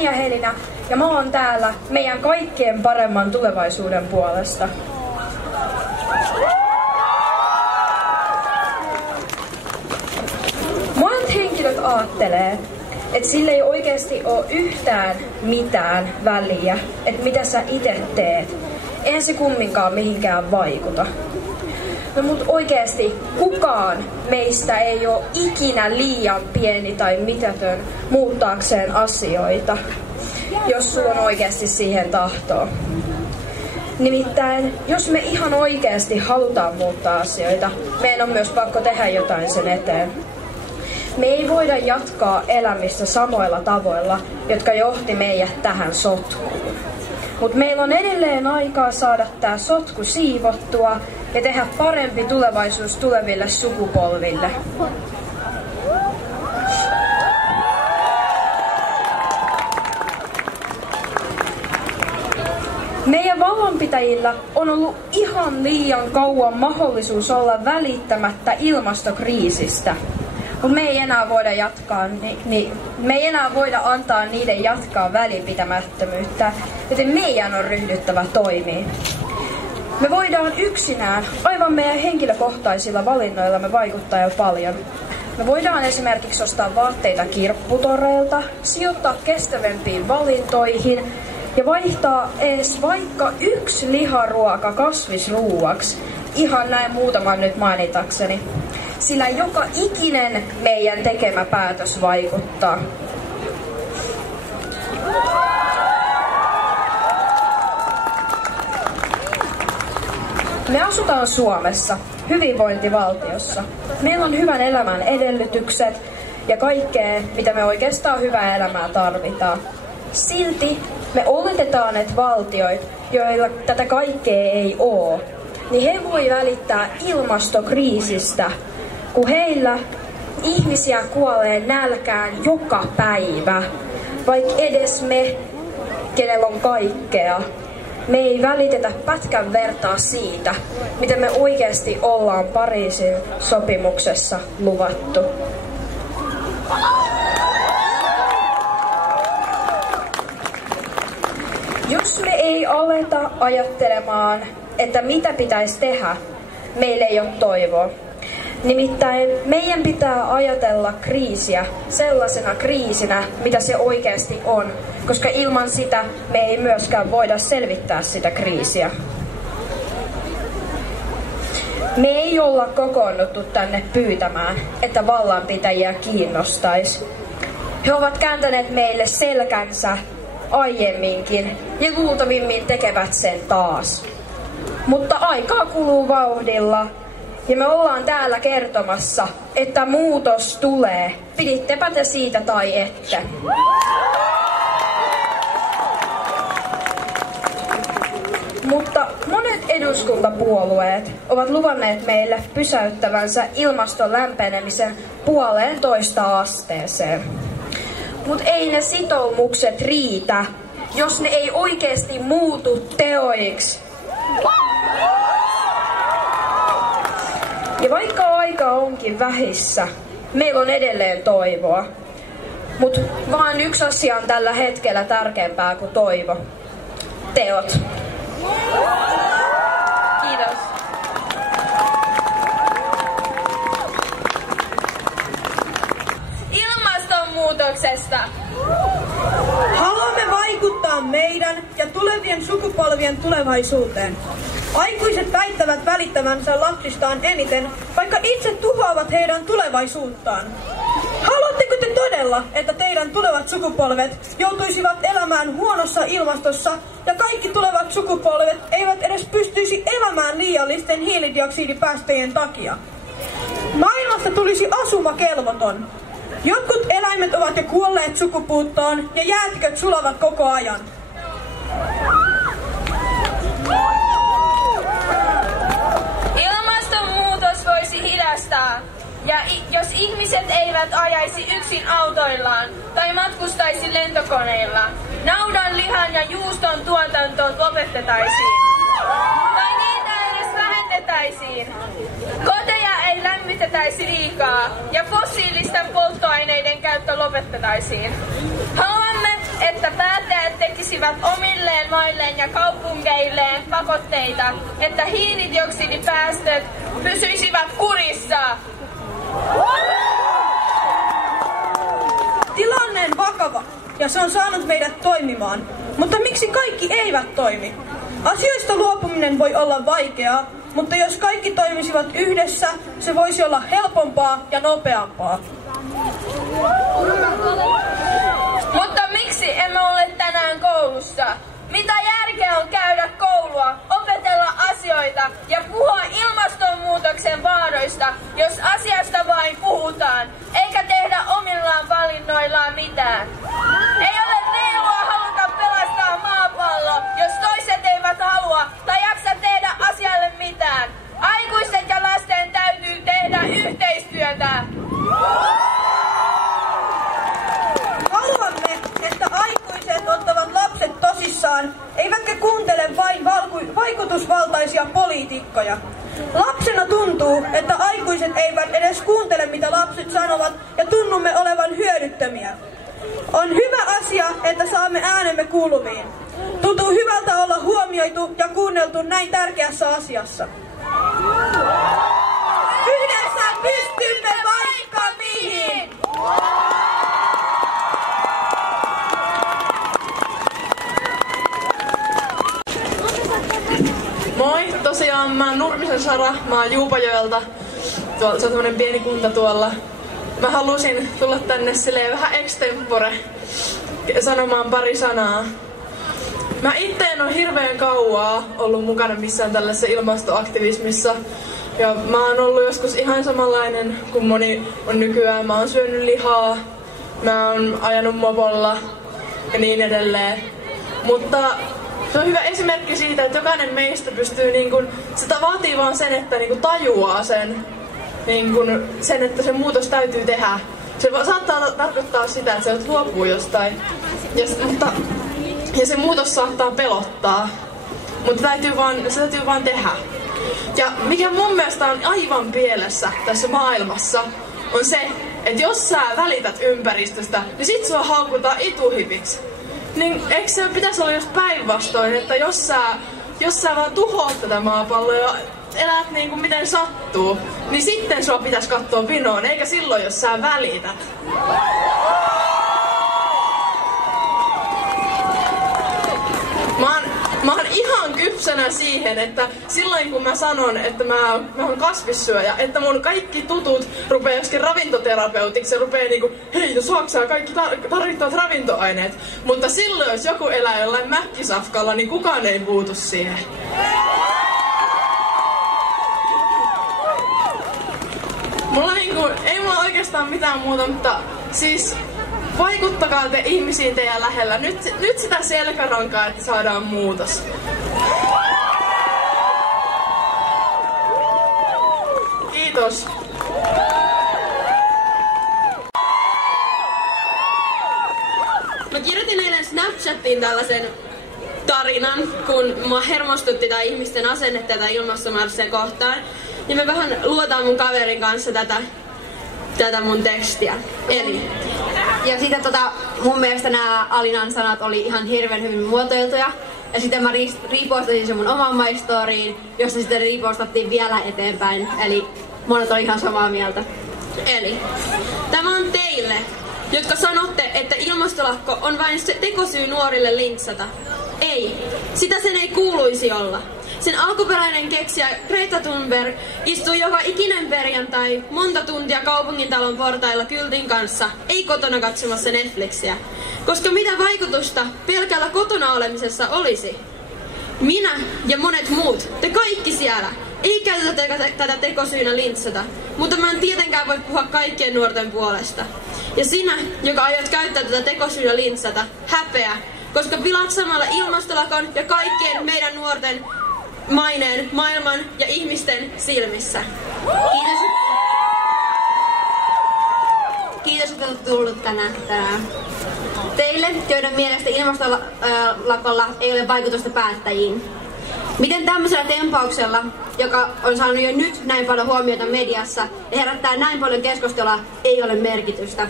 Penja Helina ja mä oon täällä meidän kaikkien paremman tulevaisuuden puolesta. Monet henkilöt aattelee, että sillä ei oikeasti ole yhtään mitään väliä, että mitä sä itse teet. Eihän se kumminkaan mihinkään vaikuta. No mut oikeesti kukaan meistä ei ole ikinä liian pieni tai mitätön muuttaakseen asioita, jos sulla on oikeasti siihen tahtoa. Nimittäin, jos me ihan oikeasti halutaan muuttaa asioita, meidän on myös pakko tehdä jotain sen eteen. Me ei voida jatkaa elämistä samoilla tavoilla, jotka johti meidät tähän sotkuun. Mutta meillä on edelleen aikaa saada tää sotku siivottua ja tehdä parempi tulevaisuus tuleville sukupolville. Meidän vallanpitäjillä on ollut ihan liian kauan mahdollisuus olla välittämättä ilmastokriisistä. Mutta me ei enää voida jatkaa, me ei enää voida antaa niiden jatkaa välinpitämättömyyttä, joten meidän on ryhdyttävä toimiin. Me voidaan yksinään, aivan meidän henkilökohtaisilla valinnoillamme vaikuttaa jo paljon. Me voidaan esimerkiksi ostaa vaatteita kirpputoreilta, sijoittaa kestävämpiin valintoihin ja vaihtaa edes vaikka yksi liharuoka kasvisruuaksi, ihan näin muutaman nyt mainitakseni. Sillä joka ikinen meidän tekemä päätös vaikuttaa. Me asutaan Suomessa, hyvinvointivaltiossa. Meillä on hyvän elämän edellytykset ja kaikkea, mitä me oikeastaan hyvää elämää tarvitaan. Silti me oletetaan, että valtioit, joilla tätä kaikkea ei oo, niin he voi välittää ilmastokriisistä, kun heillä ihmisiä kuolee nälkään joka päivä, vaikka edes me, kenellä on kaikkea, me ei välitetä pätkän vertaa siitä, mitä me oikeasti ollaan Pariisin sopimuksessa luvattu. Jos me ei aleta ajattelemaan, että mitä pitäisi tehdä, meillä ei ole toivoa. Nimittäin meidän pitää ajatella kriisiä sellaisena kriisinä, mitä se oikeasti on, koska ilman sitä me ei myöskään voida selvittää sitä kriisiä. Me ei olla kokoonnuttu tänne pyytämään, että vallanpitäjiä kiinnostaisi. He ovat kääntäneet meille selkänsä aiemminkin ja luultavimmin tekevät sen taas. Mutta aikaa kuluu vauhdilla ja me ollaan täällä kertomassa, että muutos tulee. Pidittepä te siitä tai ette. Mutta monet eduskuntapuolueet ovat luvanneet meille pysäyttävänsä ilmaston lämpenemisen 1,5 asteeseen. Mut ei ne sitoumukset riitä, jos ne ei oikeesti muutu teoiksi. Ja vaikka aika onkin vähissä, meillä on edelleen toivoa. Mut vaan yksi asia on tällä hetkellä tärkeämpää kuin toivo. Teot. Kiitos. Ilmastonmuutoksesta. Haluamme vaikuttaa meidän ja tulevien sukupolvien tulevaisuuteen. Aikuiset väittävät välittävänsä lapsistaan eniten, vaikka itse tuhoavat heidän tulevaisuuttaan. Haluatteko te todella, että teidän tulevat sukupolvet joutuisivat elämään huonossa ilmastossa ja kaikki tulevat sukupolvet eivät edes pystyisi elämään liiallisten hiilidioksidipäästöjen takia? Maailmasta tulisi asumakelvoton. Jotkut eläimet ovat jo kuolleet sukupuuttoon ja jäätiköt sulavat koko ajan. Ilmastonmuutos voisi hidastaa. Ja jos ihmiset eivät ajaisi yksin autoillaan tai matkustaisi lentokoneilla, naudan, lihan ja juuston tuotanto lopetettaisiin. Tai niitä edes vähennettäisiin. Koteja ei lämmitettäisi liikaa ja fossiilisten polttoaineiden käyttö lopetettaisiin. Haluamme, että päättäjät tekisivät omilleen mailleen ja kaupungeilleen pakotteita, että hiilidioksidipäästöt pysyisivät kurissa. Tilanne on vakava ja se on saanut meidät toimimaan, mutta miksi kaikki eivät toimi? Asioista luopuminen voi olla vaikeaa, mutta jos kaikki toimisivat yhdessä, se voisi olla helpompaa ja nopeampaa. Mutta miksi emme ole tänään koulussa? Mitä järkeä on käydä koulua, opetella asioita ja puhua ilmastonmuutoksen vaaroista, jos asiasta vain puhutaan, eikä tehdä omillaan valinnoillaan mitään? Ei ole reilua haluta pelastaa maapallo, jos toiset eivät halua tai jaksa tehdä asialle mitään. Aikuisten ja lasten täytyy tehdä yhteistyötä. Haluamme, että aikuiset ottavat lapset tosissaan, eivätkä kuuntele vain vaikutusvaltaisia poliitikkoja. Lapsena tuntuu, että aikuiset eivät edes kuuntele, mitä lapset sanovat, ja tunnumme olevan hyödyttömiä. On hyvä asia, että saamme äänemme kuuluviin. Tuntuu hyvältä olla huomioitu ja kuunneltu näin tärkeässä asiassa. Yhdessä pystymme vaikka mihin! Moi, tosiaan mä oon Nurmisen Sara, mä oon Juupajoelta. Se on tämmönen pieni kunta tuolla. Mä halusin tulla tänne silleen vähän extempore sanomaan pari sanaa. Mä itse en ole hirveän kauaa ollut mukana missään tällaisessa ilmastoaktivismissa. Ja mä oon ollut joskus ihan samanlainen kuin moni on nykyään. Mä oon syönyt lihaa, mä oon ajanut mopolla ja niin edelleen. Mutta se on hyvä esimerkki siitä, että jokainen meistä pystyy sitä vaatii vaan sen, että tajuaa sen, sen, että se muutos täytyy tehdä. Se saattaa tarkoittaa sitä, että se luopuu jostain. Ja se muutos saattaa pelottaa, mutta se täytyy vaan tehdä. Ja mikä mun mielestä on aivan pielessä tässä maailmassa, on se, että jos sä välität ympäristöstä, niin sit sua haukutaan ituhipiksi. Niin eikö se pitäisi olla just päinvastoin, että jos sä vaan tuhoat tätä maapalloa ja elät niin kuin miten sattuu, niin sitten sua pitäisi katsoa vinoon, eikä silloin jos sä välität. Mä oon ihan kypsänä siihen, että silloin kun mä sanon, että mä oon kasvissyöjä, että mun kaikki tutut rupee joskin ravintoterapeutiksi ja rupee hei, jos saaksaa kaikki tarvittavat ravintoaineet. Mutta silloin, jos joku elää jollain mäkkisafkalla, niin kukaan ei puutu siihen. Ei mulla oikeastaan mitään muuta, mutta siis vaikuttakaa te ihmisiin teidän lähellä. Nyt sitä selkärankaa, että saadaan muutos. Kiitos. Mä kirjoitin eilen Snapchattiin tällaisen tarinan, kun mua hermostutti tää ihmisten asenne tätä ilmastomarssia kohtaan. Ja me vähän luotaan mun kaverin kanssa tätä mun tekstiä. Eli. Ja sitten mun mielestä nämä Alinan sanat oli ihan hirveän hyvin muotoiltuja. Ja sitten mä repostasin sen mun oman MyStoryin, josta sitten repostattiin vielä eteenpäin. Eli monet oli ihan samaa mieltä. Eli tämä on teille, jotka sanotte, että ilmastolakko on vain se tekosyy nuorille lintsata. Ei, sitä sen ei kuuluisi olla. Sen alkuperäinen keksijä Greta Thunberg istui joka ikinen perjantai monta tuntia kaupungintalon portailla kyltin kanssa, ei kotona katsomassa Netflixiä. Koska mitä vaikutusta pelkällä kotona olemisessa olisi? Minä ja monet muut, te kaikki siellä, ei käytetä tätä tekosyynä lintsata, mutta mä en tietenkään voi puhua kaikkien nuorten puolesta. Ja sinä, joka aiot käyttää tätä tekosyynä lintsata, häpeä, koska pilaat samalla ilmastolakon ja kaikkien meidän nuorten maineen maailman ja ihmisten silmissä. Kiitos, että olette tullut tänään. Teille, joiden mielestä ilmastolakolla ei ole vaikutusta päättäjiin. Miten tämmöisellä tempauksella, joka on saanut jo nyt näin paljon huomiota mediassa ja herättää näin paljon keskustelua, ei ole merkitystä?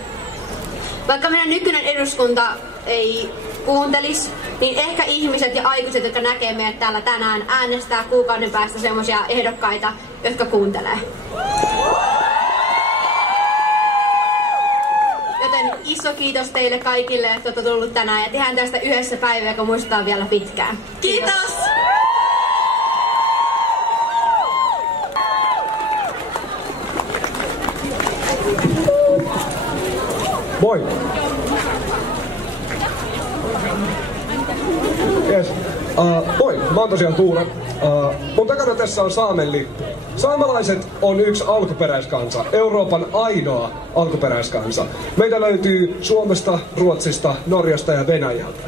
Vaikka meidän nykyinen eduskunta ei kuuntelis, niin ehkä ihmiset ja aikuiset, jotka näkee meidät täällä tänään, äänestää kuukauden päästä semmoisia ehdokkaita, jotka kuuntelee. Joten iso kiitos teille kaikille, että olette tullut tänään ja tehdään tästä yhdessä päivä, joka muistetaan vielä pitkään. Kiitos! Moi! Yes. Moi, mä oon tosiaan Tuure. Mun takana tässä on Saamen lippu. Saamelaiset on yksi alkuperäiskansa, Euroopan ainoa alkuperäiskansa. Meitä löytyy Suomesta, Ruotsista, Norjasta ja Venäjältä.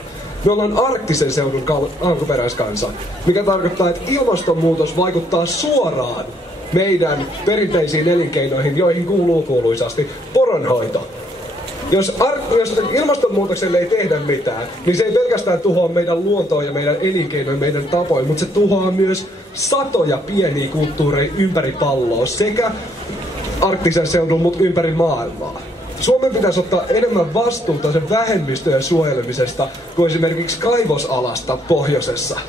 Me ollaan arktisen seudun alkuperäiskansa, mikä tarkoittaa, että ilmastonmuutos vaikuttaa suoraan meidän perinteisiin elinkeinoihin, joihin kuuluu kuuluisasti poronhoito. Jos ilmastonmuutokselle ei tehdä mitään, niin se ei pelkästään tuhoa meidän luontoa ja meidän elinkeinoja, meidän tapoja, mutta se tuhoaa myös satoja pieniä kulttuureja ympäri palloa sekä arktisen seudun, mutta ympäri maailmaa. Suomen pitäisi ottaa enemmän vastuuta sen vähemmistöjen suojelemisesta kuin esimerkiksi kaivosalasta pohjoisessa.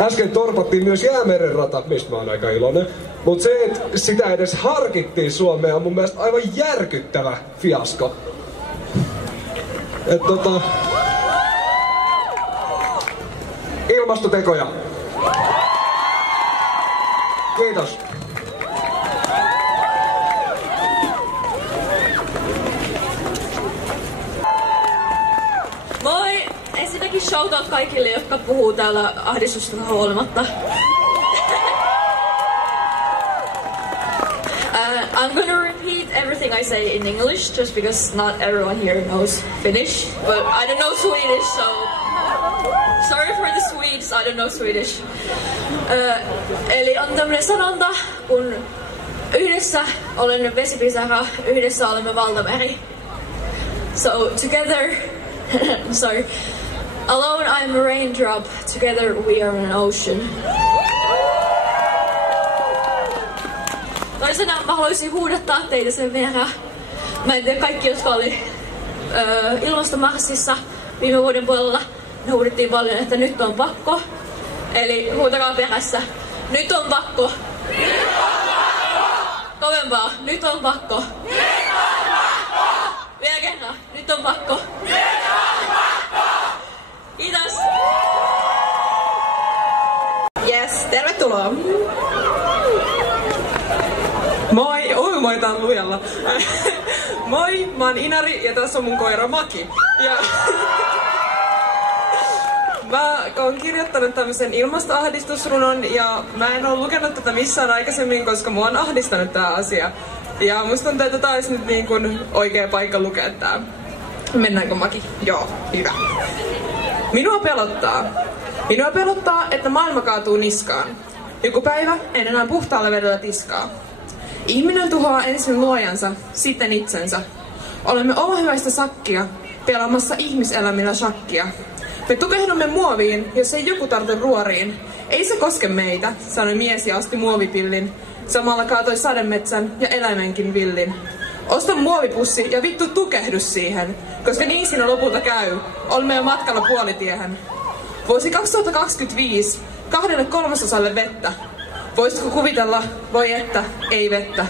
Äsken torpattiin myös Jäämeren rata, mistä mä oon aika iloinen. Mutta se, että sitä edes harkittiin Suomeen, on mun mielestä aivan järkyttävä fiasko. Ilmastotekoja. Kiitos. Moi! Ensinnäkin shoutout kaikille, jotka puhuu täällä ahdistusta huolimatta. I'm gonna repeat everything I say in English, just because not everyone here knows Finnish, but I don't know Swedish, so sorry for the Swedes, I don't know Swedish. Eli on tämmönen sanonta, kun yhdessä olen vesipisara, yhdessä olemme valtameri. So together, sorry, alone I'm a raindrop, together we are an ocean. Toisena mä haluaisin huudattaa teitä sen verran. Mä en tiedä, kaikki, jotka oli ilmastomarssissa viime vuoden puolella, ne huudettiin paljon, että nyt on pakko. Eli huutakaa perässä. Nyt on pakko. Nyt on pakko. Kovempaa. Nyt on pakko. Nyt on pakko. Vielä kerran. Nyt on pakko. Nyt on pakko. Kiitos. Yes, tervetuloa. Moi! Moi, tää on lujalla. Moi, mä oon Inari ja tässä on mun koira Maki. Ja mä oon kirjoittanut tämmösen ilmastoahdistusrunon ja mä en oo lukenut tätä missään aikaisemmin, koska mua on ahdistanut tää asia. Ja musta tuntuu, että tää olisi nyt niin kuin oikea paikka lukea tää. Mennäänkö Maki? Joo, hyvä. Minua pelottaa, että maailma kaatuu niskaan. Joku päivä en enää puhtaalla vedellä tiskaa. Ihminen tuhoaa ensin luojansa, sitten itsensä. Olemme omahyväistä sakkia, pelaamassa ihmiselämillä shakkia. Me tukehdumme muoviin, jos ei joku tartu ruoriin. Ei se koske meitä, sanoi mies ja osti muovipillin. Samalla kaatoi sademetsän ja eläimenkin villin. Osta muovipussi ja vittu tukehdu siihen, koska niin siinä lopulta käy. Olemme jo matkalla puolitiehen. Vuosi 2025, 2/3 vettä. Voisitko kuvitella? Voi että, ei vettä.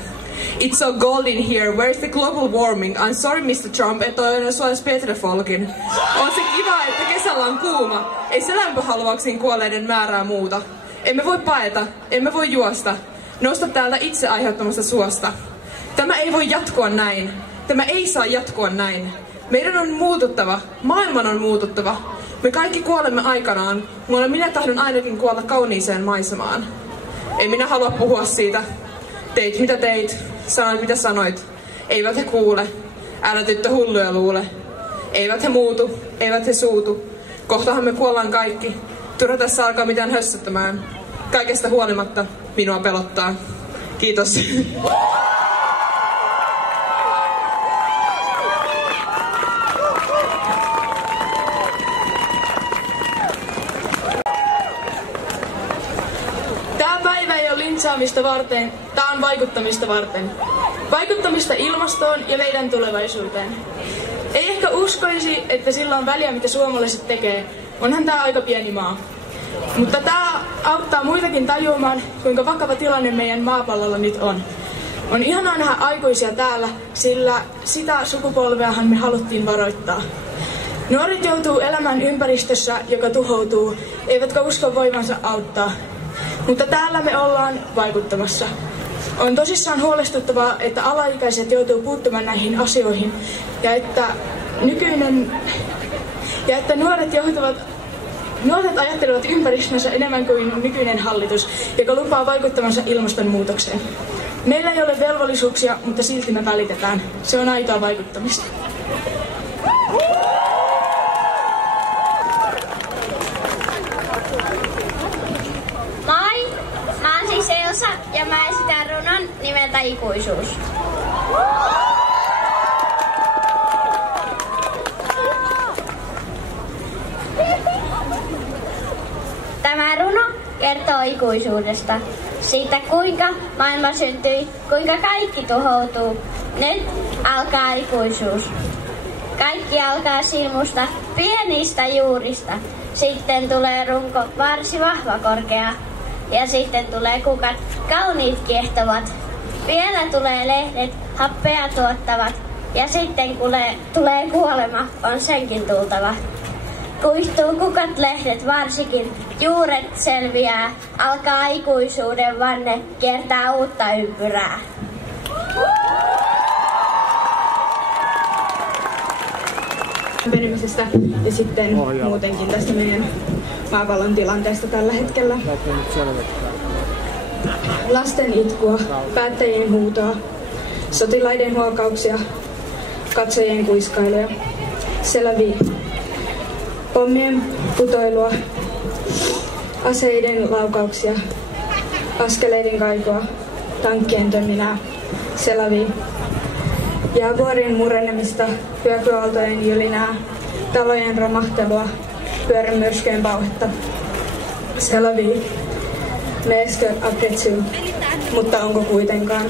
It's so golden here, where's the global warming? I'm sorry Mr. Trump, että olen suojassa Petrafolkin. On se kiva, että kesällä on kuuma. Ei se lämpöhalvauksiin kuolleiden määrää muuta. Emme voi paeta, emme voi juosta. Nousta täältä itse aiheuttamasta suosta. Tämä ei voi jatkua näin. Tämä ei saa jatkua näin. Meidän on muututtava. Maailman on muututtava. Me kaikki kuolemme aikanaan, mutta minä tahdon ainakin kuolla kauniiseen maisemaan. Ei minä halua puhua siitä. Teit mitä teit, sanoit mitä sanoit. Eivät he kuule. Älä tyttö hulluja luule. Eivät he muutu, eivät he suutu. Kohtahan me kuollaan kaikki. Turha tässä alkaa mitään hössöttämään. Kaikesta huolimatta minua pelottaa. Kiitos. Tää päivä ei ole lintsaamista varten, tää on vaikuttamista varten. Vaikuttamista ilmastoon ja meidän tulevaisuuteen. Ei ehkä uskoisi, että sillä on väliä, mitä suomalaiset tekee. Onhan tää aika pieni maa. Mutta tää auttaa muitakin tajuamaan, kuinka vakava tilanne meidän maapallolla nyt on. On ihanaa nähdä aikuisia täällä, sillä sitä sukupolveahan me haluttiin varoittaa. Nuoret joutuu elämään ympäristössä, joka tuhoutuu, eivätkä usko voivansa auttaa. Mutta täällä me ollaan vaikuttamassa. On tosissaan huolestuttavaa, että alaikäiset joutuu puuttumaan näihin asioihin ja että nuoret ajattelevat ympäristönsä enemmän kuin nykyinen hallitus, joka lupaa vaikuttamansa ilmastonmuutokseen. Meillä ei ole velvollisuuksia, mutta silti me välitetään. Se on aitoa vaikuttamista. Moi! Mä oon siis Elsa ja mä esitän runon nimeltä Ikuisuus. Tämä runo kertoo ikuisuudesta. Siitä kuinka maailma syntyi, kuinka kaikki tuhoutuu. Nyt alkaa ikuisuus. Kaikki alkaa silmusta, pienistä juurista. Sitten tulee runko, varsi vahva korkea. Ja sitten tulee kukat, kauniit kiehtovat. Vielä tulee lehdet, happea tuottavat. Ja sitten tulee kuolema, on senkin tultava. Kuihtuu kukat, lehdet varsikin, juuret selviää. Alkaa ikuisuuden vanne, kiertää uutta ympyrää. Lämpenemisestä ja sitten muutenkin tästä meidän maapallon tilanteesta tällä hetkellä. Lasten itkua, päättäjien huutoa, sotilaiden huokauksia, katsojien kuiskailuja. Se lävii pommien putoilua, aseiden laukauksia, askeleiden kaikua, tankkien töminää. Se lävii jäävuorien murenemista, hyökyaaltojen jylinää, talojen romahtelua, pyörämyrskyjen pauhetta. Se lävii meeskö apretsyy, mutta onko kuitenkaan?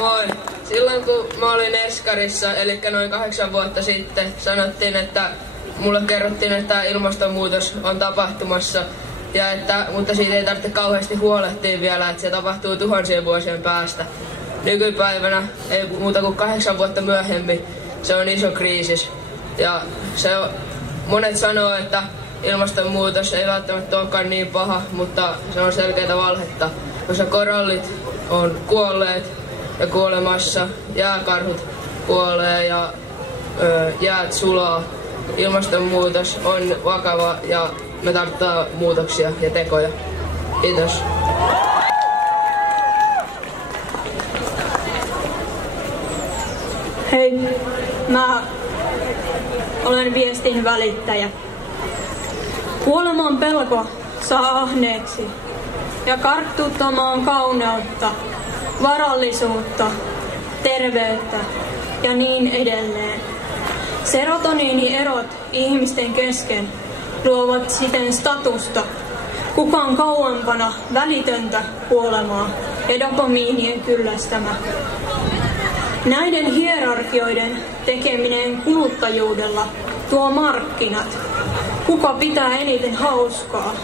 Moi! Silloin kun mä olin Eskarissa, eli noin 8 vuotta sitten, sanottiin, että mulle kerrottiin, että ilmastonmuutos on tapahtumassa, mutta siitä ei tarvitse kauheasti huolehtia vielä, että se tapahtuu tuhansien vuosien päästä. Nykypäivänä, ei muuta kuin 8 vuotta myöhemmin, se on iso kriisis. Ja monet sanoo, että ilmastonmuutos ei välttämättä olekaan niin paha, mutta se on selkeää valhetta, koska korallit on kuolleet ja kuolemassa, jääkarhut kuolee ja jäät sulaa. Ilmastonmuutos on vakava ja me tarvitaan muutoksia ja tekoja. Kiitos. Hei, mä olen viestin välittäjä. Kuoleman pelko saa ahneeksi ja karttuttamaan kauneutta, varallisuutta, terveyttä ja niin edelleen. Serotoniinierot ihmisten kesken luovat siten statusta, kuka on kauempana välitöntä kuolemaa ja dopamiinien kyllästämä. Näiden hierarkioiden tekeminen kuluttajuudella tuo markkinat. Kuka pitää eniten hauskaa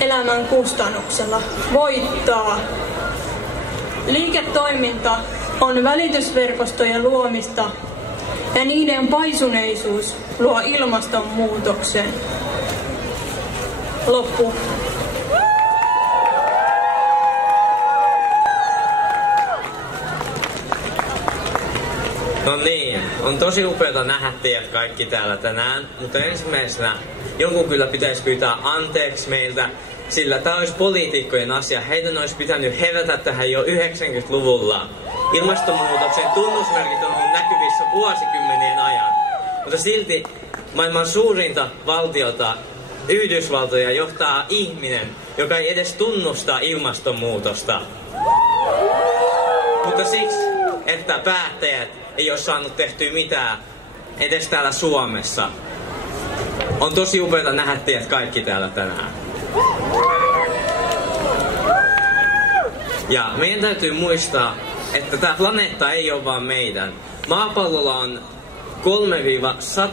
elämän kustannuksella voittaa. Liiketoiminta on välitysverkostojen luomista ja niiden paisuneisuus luo ilmastonmuutoksen. Loppu. No niin, on tosi upeata nähdä teidät kaikki täällä tänään, mutta ensimmäisenä jonkun kyllä pitäisi pyytää anteeksi meiltä, sillä tämä olisi poliitikkojen asia. Heidän olisi pitänyt herätä tähän jo 90-luvulla. Ilmastonmuutoksen tunnusmerkit on ollut näkyvissä vuosikymmenien ajan, mutta silti maailman suurinta valtiota, Yhdysvaltoja, johtaa ihminen, joka ei edes tunnusta ilmastonmuutosta. Mutta siksi, että päättäjät ei ole saanut tehtyä mitään edes täällä Suomessa. On tosi upeata nähdä teidät kaikki täällä tänään. Ja meidän täytyy muistaa, että tämä planeetta ei ole vaan meidän. Maapallolla on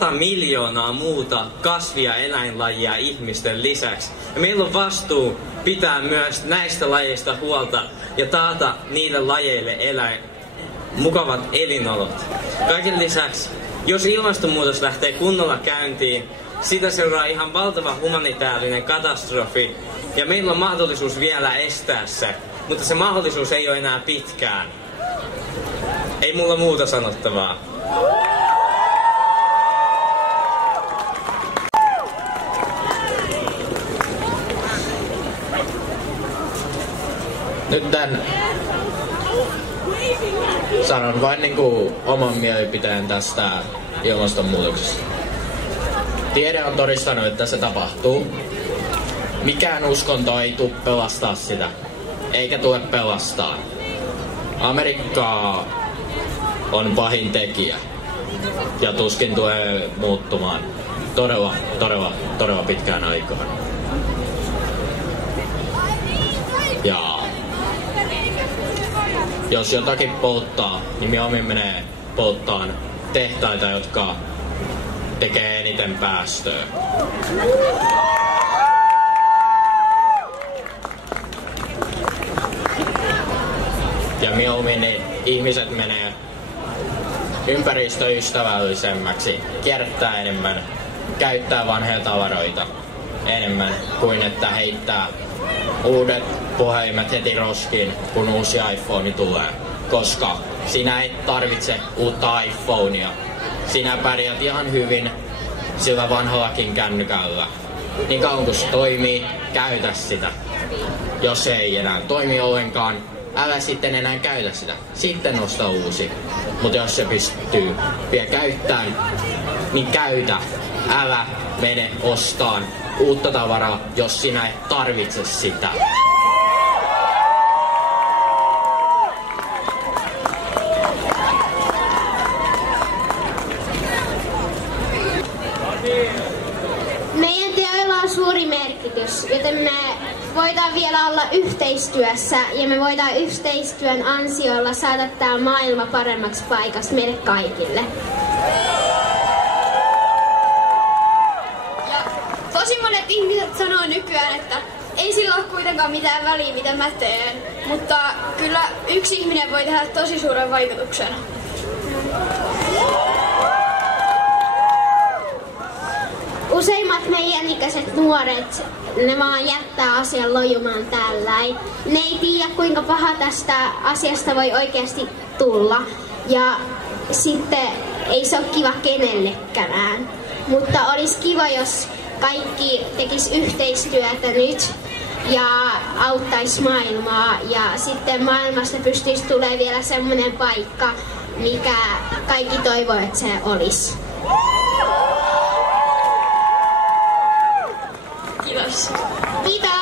3-100 miljoonaa muuta kasvia, eläinlajia ihmisten lisäksi. Ja meillä on vastuu pitää myös näistä lajeista huolta ja taata niille lajeille mukavat elinolot. Kaiken lisäksi, jos ilmastonmuutos lähtee kunnolla käyntiin, sitä seuraa ihan valtava humanitaarinen katastrofi ja meillä on mahdollisuus vielä estää se, mutta se mahdollisuus ei ole enää pitkään. Ei mulla muuta sanottavaa. Nyt tän sanon vain niinku oman mielipiteen tästä ilmastonmuutoksesta. Tiede on todistanut, että se tapahtuu. Mikään uskonto ei tule pelastaa sitä, eikä tule pelastaa. Amerikka on pahin tekijä ja tuskin tulee muuttumaan todella pitkään aikaan. Ja jos jotakin polttaa, niin mieluummin menee polttaan tehtaita, jotka tekee eniten päästöä. Ja mieluummin niin ihmiset menee ympäristöystävällisemmäksi, kierrättää enemmän, käyttää vanhoja tavaroita enemmän kuin että heittää uudet puhelimet heti roskiin, kun uusi iPhone tulee. Koska sinä et tarvitse uutta iPhonea. Sinä pärjät ihan hyvin sillä vanhallakin kännykällä. Niin kauan kun se toimii, käytä sitä. Jos se ei enää toimi ollenkaan, älä sitten enää käytä sitä. Sitten osta uusi. Mutta jos se pystyy vielä käyttämään, niin käytä. Älä mene ostaan uutta tavaraa, jos sinä et tarvitse sitä. Meidän teoilla on suuri merkitys, joten me voidaan vielä olla yhteistyössä ja me voidaan yhteistyön ansiolla saada tää maailma paremmaksi paikaksi meille kaikille. Tosi monet ihmiset sanoo nykyään, että ei sillä ole kuitenkaan mitään väliä, mitä mä teen. Mutta kyllä yksi ihminen voi tehdä tosi suuren vaikutuksen. Useimmat meidän ikäiset nuoret, ne vaan jättää asian lojumaan tälläin. Ne ei tiedä, kuinka paha tästä asiasta voi oikeasti tulla. Ja sitten ei se ole kiva kenellekään. Mutta olisi kiva, jos kaikki tekis yhteistyötä nyt ja auttais maailmaa. Ja sitten maailmasta pystyisi tulemaan vielä semmoinen paikka, mikä kaikki toivoo, että se olisi. Kiitos. Kiitos.